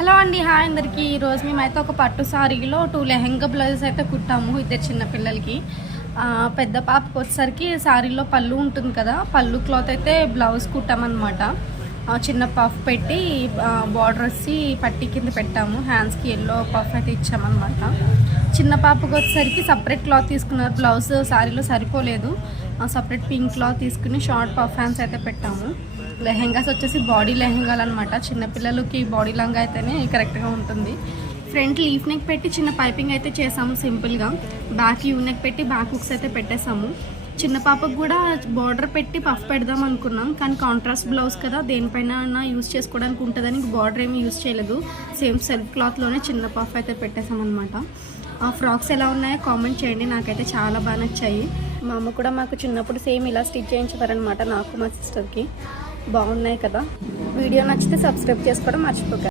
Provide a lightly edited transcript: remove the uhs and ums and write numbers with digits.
Hello అండి, hi అందరికీ. ఈరోజు మేమైతే ఒక పట్టు సారీలో 2 లెహంగా బ్లౌజెస్ అయితే కుట్టాము ఇద్దరు చిన్న పిల్లలకి. పెద్ద పాపకు వచ్చేసరికి సారీలో పళ్ళు ఉంటుంది కదా, పళ్ళు క్లాత్ అయితే బ్లౌజ్ కుట్టామన్నమాట. చిన్న పఫ్ పెట్టి బార్డర్ వచ్చి పట్టి కింద పెట్టాము. హ్యాండ్స్కి ఎల్లో పఫ్ అయితే ఇచ్చామన్నమాట. చిన్న పాపకు వచ్చేసరికి సపరేట్ క్లాత్ తీసుకున్నారు. బ్లౌజ్ సారీలో సరిపోలేదు, సపరేట్ పింక్ క్లాత్ తీసుకుని షార్ట్ పఫ్ హ్యాండ్స్ అయితే పెట్టాము. లెహెంగాస్ వచ్చేసి బాడీ లెహెంగాలు అనమాట. చిన్నపిల్లలకి బాడీ లంగా అయితేనే కరెక్ట్గా ఉంటుంది. ఫ్రంట్ లీఫ్ నెక్ పెట్టి చిన్న పైపింగ్ అయితే చేసాము సింపుల్గా. బ్యాక్ యూ నెక్ పెట్టి బ్యాక్ హుక్స్ అయితే పెట్టేసాము. చిన్న పాపకు కూడా బార్డర్ పెట్టి పఫ్ పెడదాం అనుకున్నాం, కానీ కాంట్రాస్ట్ బ్లౌజ్ కదా, దేనిపైన యూజ్ చేసుకోవడానికి ఉంటుందని బార్డర్ ఏమీ యూజ్ చేయలేదు. సేమ్ సెల్ఫ్ క్లాత్లోనే చిన్న పఫ్ అయితే పెట్టేసాం అనమాట. ఆ ఫ్రాక్స్ ఎలా ఉన్నాయో కామెంట్ చేయండి, నాకైతే చాలా బాగా నచ్చాయి. మా అమ్మ కూడా మాకు చిన్నప్పుడు సేమ్ ఇలా స్టిచ్ చేయించేవారనమాట, నాకు మా సిస్టర్కి. బాగున్నాయి కదా. వీడియో నచ్చితే సబ్స్క్రైబ్ చేసుకోవడం మర్చిపోకండి.